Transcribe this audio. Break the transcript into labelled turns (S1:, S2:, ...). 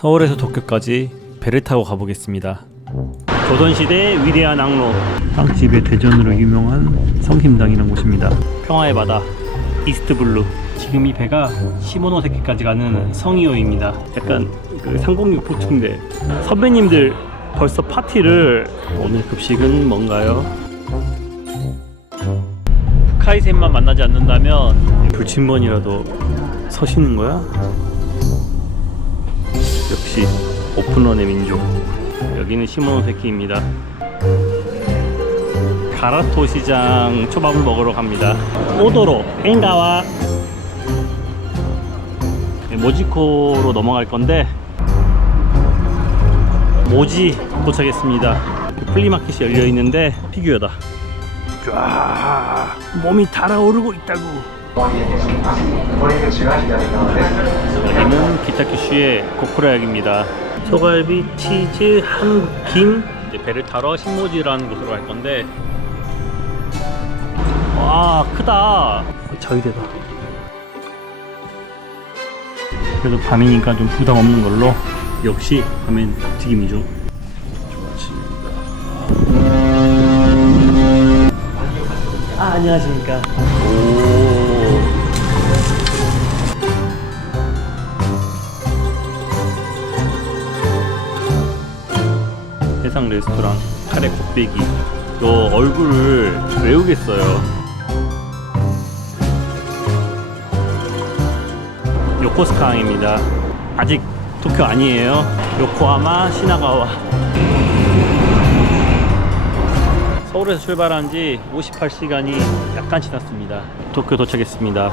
S1: 서울에서 도쿄까지 배를 타고 가보겠습니다. 조선시대 위대한 항로 빵집의 대전으로 유명한 성심당이라는 곳입니다. 평화의 바다 이스트블루 지금 이 배가 시모노세키까지 가는 성이호입니다. 약간 그 상공육 보충대 선배님들 벌써 파티를 오늘 급식은 뭔가요? 푸카이센만 만나지 않는다면 불침번이라도 서시는 거야? 역시 오픈런의 민족. 여기는 시모노세키입니다. 가라토 시장 초밥을 먹으러 갑니다. 오도로 엔가와 네, 모지코로 넘어갈 건데 모지 도착했습니다. 플리마켓이 열려 있는데 피규어다. 쫙 몸이 달아오르고 있다고. 여기는 기타큐슈의 고쿠라역입니다. 소갈비, 치즈, 한국 김. 이제 배를 타러 신모지라는 곳으로 갈 건데. 와 크다. 저희 대다. 그래도 밤이니까 좀 부담 없는 걸로 역시 밤엔 닭튀김이죠. 아 안녕하십니까 해상 레스토랑 카레 곱빼기. 너 얼굴을 외우겠어요. 요코스카항입니다. 아직 도쿄 아니에요. 요코하마 시나가와. 서울에서 출발한 지 58시간이 약간 지났습니다. 도쿄 도착했습니다